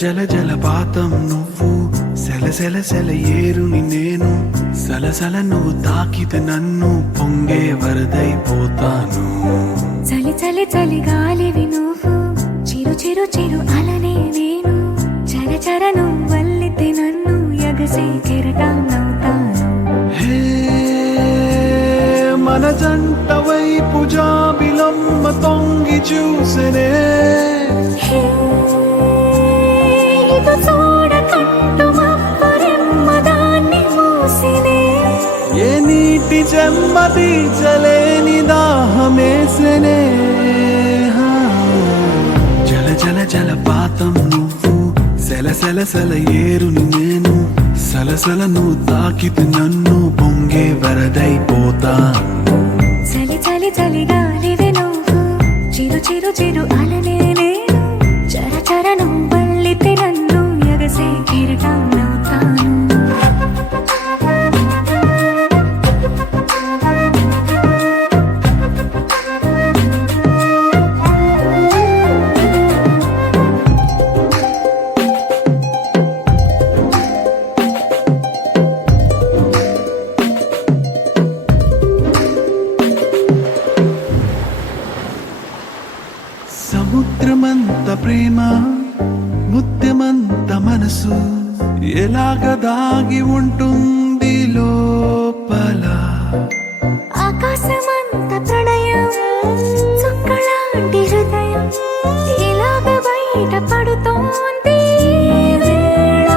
జల జలపాతం నువ్వు, సెల సెల సెల ఏరుని నేను, సలసల నువ్వు తాకితే నన్ను పొంగే వరదైపోతాను. చలి చలి చలి గాలివి నువ్వు, చిరు చిరు చిరు అలనే నేను, చర చర నువ్వు వల్లితే నన్ను ఎగసే కెరటాన్నవుతాను. హే మన జంట వైపు జాబిలమ్మ తొంగి చూసెనే, ఇటు చూడకంటూ మబ్బురెమ్మ దాన్ని మూసినే, ఏ నీటి చెమ్మ తీర్చలేని దాహమేసెనే. జల జల జలపాతం నువ్వు, సెల సెల సెల ఏరుని నేను, సలసల నువ్వు తాకితే నన్ను పొంగే వరదైపోతాను. చలి చలి చలి గాలివి నువ్వు, చిరు చిరు చిరు అలనే నేను, చర చర నువ్వు వల్లితే నన్ను ఎగసే కెరటాన్నవుతాను. సముద్రమంత ప్రేమ, ముత్యమంత మనసు, ఎలాగ దాగి ఉంటుంది లోపల. ఆకాశమంత ప్రణయం, చుక్కలాంటి హృదయం, ఇలాగ బయట పడుతోంది వేళ.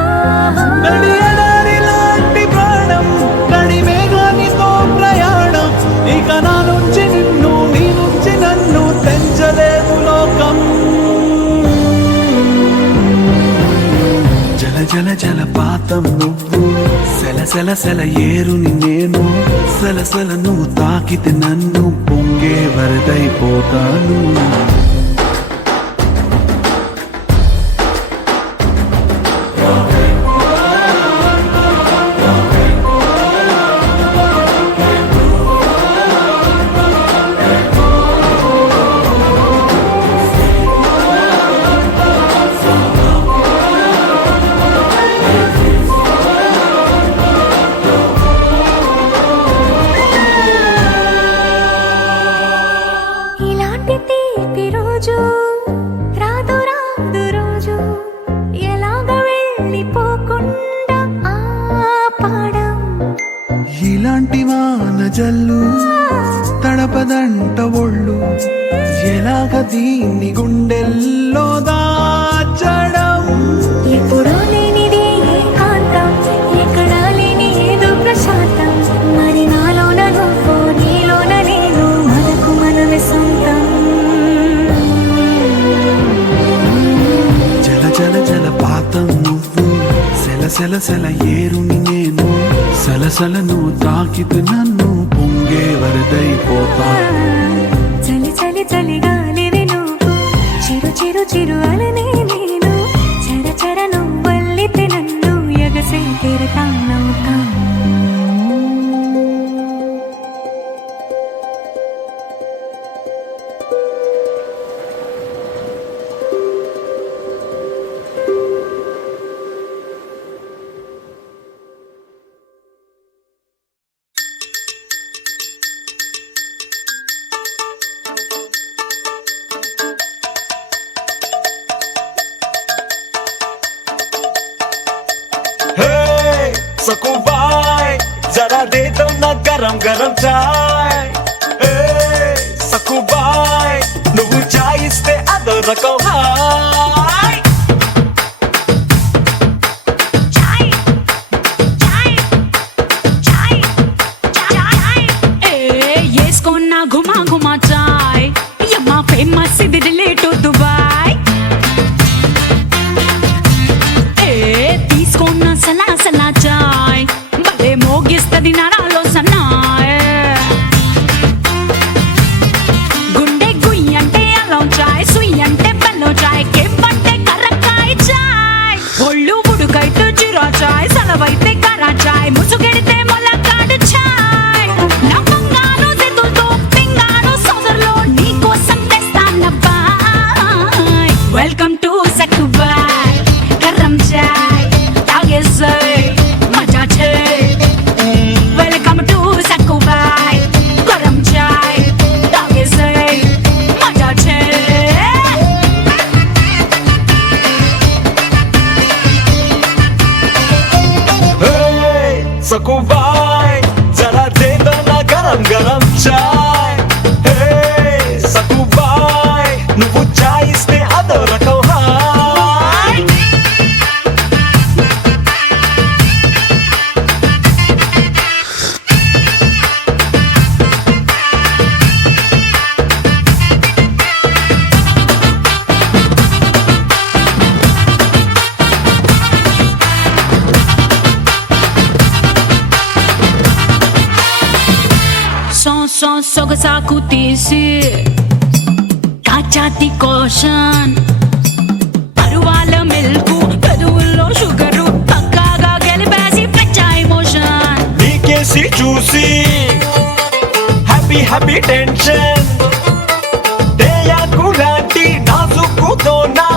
నడి ఎడారి లాంటి ప్రాణం, నడి మేఘానితో ప్రయాణం, ఇక నా నుంచి నిన్ను, నీ నుంచి నన్ను తెంచలేదు లోకం. జల జల జలపాతం నువ్వు, సెల సెల సెల ఏరుని నేను, సలసల నువ్వు తాకితే నన్ను పొంగే వరదైపోతాను. ఇలాంటి తీపి రోజు రాదు రాదు రోజు, ఎలాగ వెళ్ళిపోకుండా ఆపడం. ఇలాంటి వాన జల్లు తడపదంట ఒళ్ళు, ఎలాగ దీన్ని గుండెల్లో దాచడం. ఎప్పుడో లేనిది ఏకాంతం, ఎక్కడా లేని ఏదో ప్రశాంతం, మరి నాలోన నువ్వు, నీలోన నేను, మనకు మనమే సొంతం. జల జల జలపాతం నువ్వు, సెల సెల సెల ఏరుని నేను, సలసల నువ్వు తాకితే నన్ను పొంగే వరదైపోతాను. చలి చలి చలి గాలివి నువ్వు, చిరు చిరు చిరు అలనే నేను, చర చర నువ్వు వల్లితే నన్ను ఎగసే కెరటాన్నవుతాను. सकुबाई जरा दे दो ना गरम गरम चाय. सकुबाई నువ్వు చాయ్ ఇస్తే అదో రకం హాయ్. ఏస్కోన్నా ఘుమా ఘుమా చాయ్, యమ్మా ఫేమస్ ఇది relate to Dubai. తీసుకోన్న Salaar Salaar చాయ్, భలే మోగిస్తది నరాలో సన్నాయ్. గుండె గుయ్యి అంటే అల్లం చాయ్, సుయ్యి అంటే బెల్లం చాయ్, కెవ్వంటే కర్రకాయ చాయ్, ఒళ్ళు ఉడుకైతే జీరా చాయ్, సలవైతే కరా చాయ్, ముసుగెడితే మొలకాడు చాయ్. నా బంగారు చేతులతో పింగారు సోదరు కోసం సొగసాకు తీసి కాచాతి కోషన్ పరువాల మిల్కు పెదవుల్లో షుగరు పక్కాగా గెలిపేసి పెచ్చా ఎమోషన్ నీకేసి చూసి హ్యాపీ హ్యాపీ టెన్షన్ తేయాకు లాంటి నాజుకుతోనా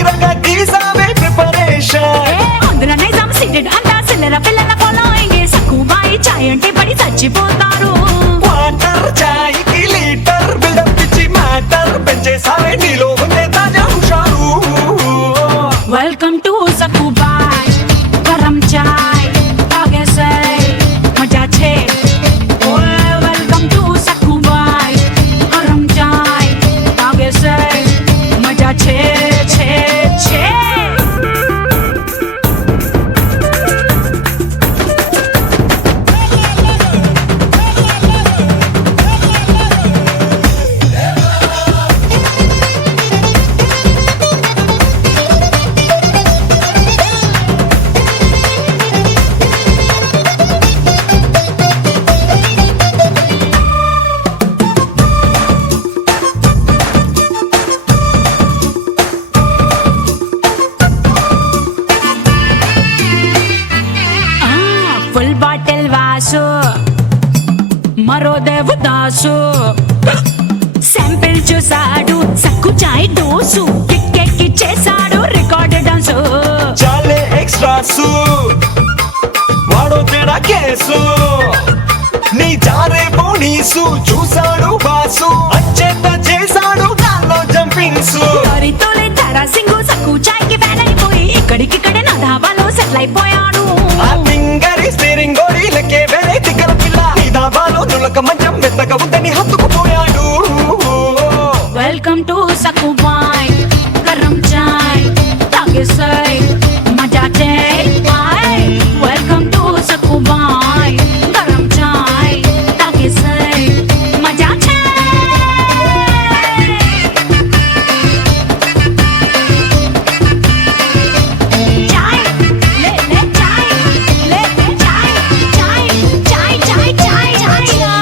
ఇరగా గీసావే ప్రిపరేషన్ అందులో నైజాం సీటెడ్ అంతా సిల్లర పిల్లల ఫాలోయింగ్ సక్కుబాయి చాయ్ అంటే పడి చచ్చిపోతారు వాటర్ చాయ్ కి లీటర్ బిల్డప్ ఇచ్చి మ్యాటర్ పెంచేసావే నీలో ఉండే తాజా హుషారు వెల్కమ్ టు సక్కుబాయ్ గరం చాయ్ తాగేసే మజా చే వెల్కమ్ టు సక్కుబాయ్ గరం చాయ్ తాగేసే మజా చే చే చే ఫుల్ బాటిల్ వాసు మరో దేవదాసు శాంపిల్ చూసాడు సక్కు చాయ్ డోసు కిక్కెక్కి చేశాడు రికార్డ్ డాన్స్ చాలే ఎక్స్ట్రాసు వాడో తేడా కేసు నీ జారే పోనీసు చూసాడు బాసు అచ్చేత చేశాడు దానిలో జంపింగ్స్ తోలే తారా సింగు సక్కు చాయ్ కి ఫ్యాన్ అయిపోయి ఇక్కడికిక్కడే నా ధాబాలో సెటిల్ అయిపోయాడు ఆ ఫింగరి స్టీరింగ్ గోడీలకే వేరే తిక్కల పిల్ల నీ దాబాలో నులక మంచం మెత్తగా ఉందని హత్తుకుపోయాడు వెల్కమ్ టు సక్కుబాయ్ గరం చాయ్ తాగేసే మజా చే వెల్కమ్ టు సక్కుబాయ్ గరం చాయ్ తాగేసే మజా చే చాయ్ లే లే చాయ్ లే లే చాయ్ చాయ్ చాయ్ చాయ్ చాయ్ చాయ్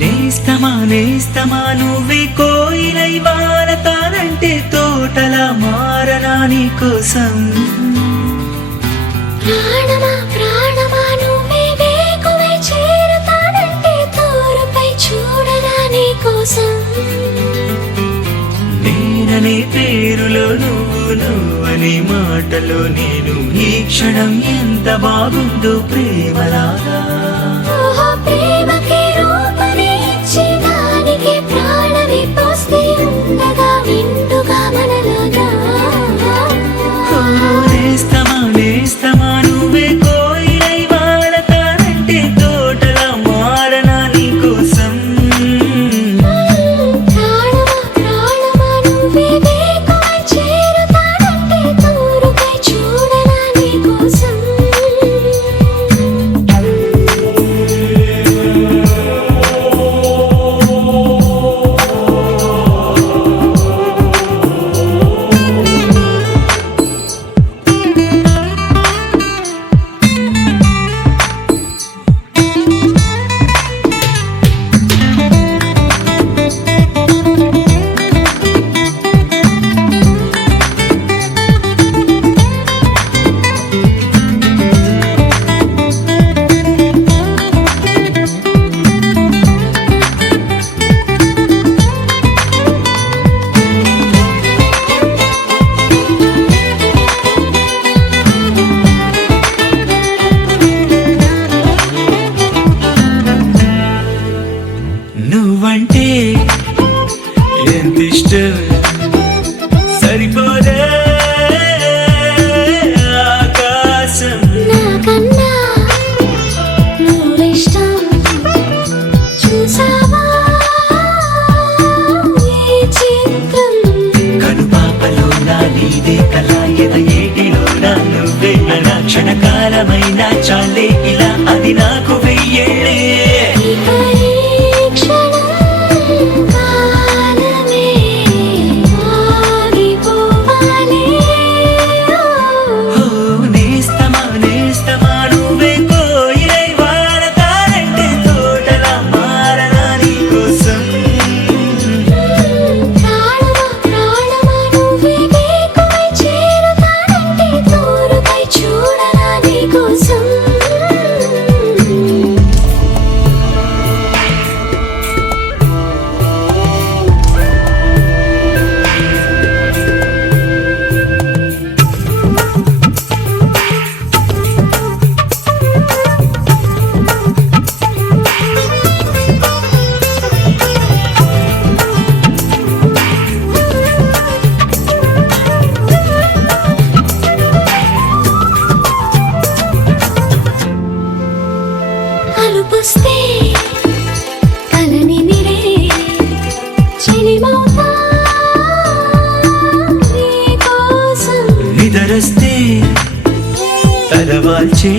నేస్తమా నేస్తమా నువ్వే కోయిలై వారతానంటే తోటలా మారనా నీ కోసం ప్రాణమా ప్రాణమా నువ్వే వేకువై చేరుతానంటే తోరుపై చూడరా నీ కోసం నేననే పేరులో నువ్వనే మాటలో నేను ఈ క్షణం ఎంత బాగుందో ప్రేమలాగా ఓహో ప్రేమకి రూపమే ఇచ్చి దానికి ప్రాణమే పోస్తే ఉండగా నిండుగా మనలాగా ఓ నేస్తమా నేస్తమా నువ్వే కోయిలై వారతానంటే తోటలా మారనా నీ కోసం ప్రాణమా ప్రాణమా నువ్వే వేకువై చేరుతానంటే తోరుపై చూడరా నీ కోసం చాలే ఇలా అది నాకు వెయ్యేళ్ళే ఇక ఈ క్షణం కాలమే ఆగిపోవాలి. ఓ నేస్తమా నేస్తమా నువ్వే కోయిలై వాడతానంటే తోటలా మారనా నీకోసం ప్రాణమా ప్రాణమా నువ్వే వేకువై చేరుతానంటే తోరుపై చూడనా నీకోసం. అలుపుస్తే కలని నిరే చెలిమౌతా నీకోసం. నిదరస్తే తలవాల్చే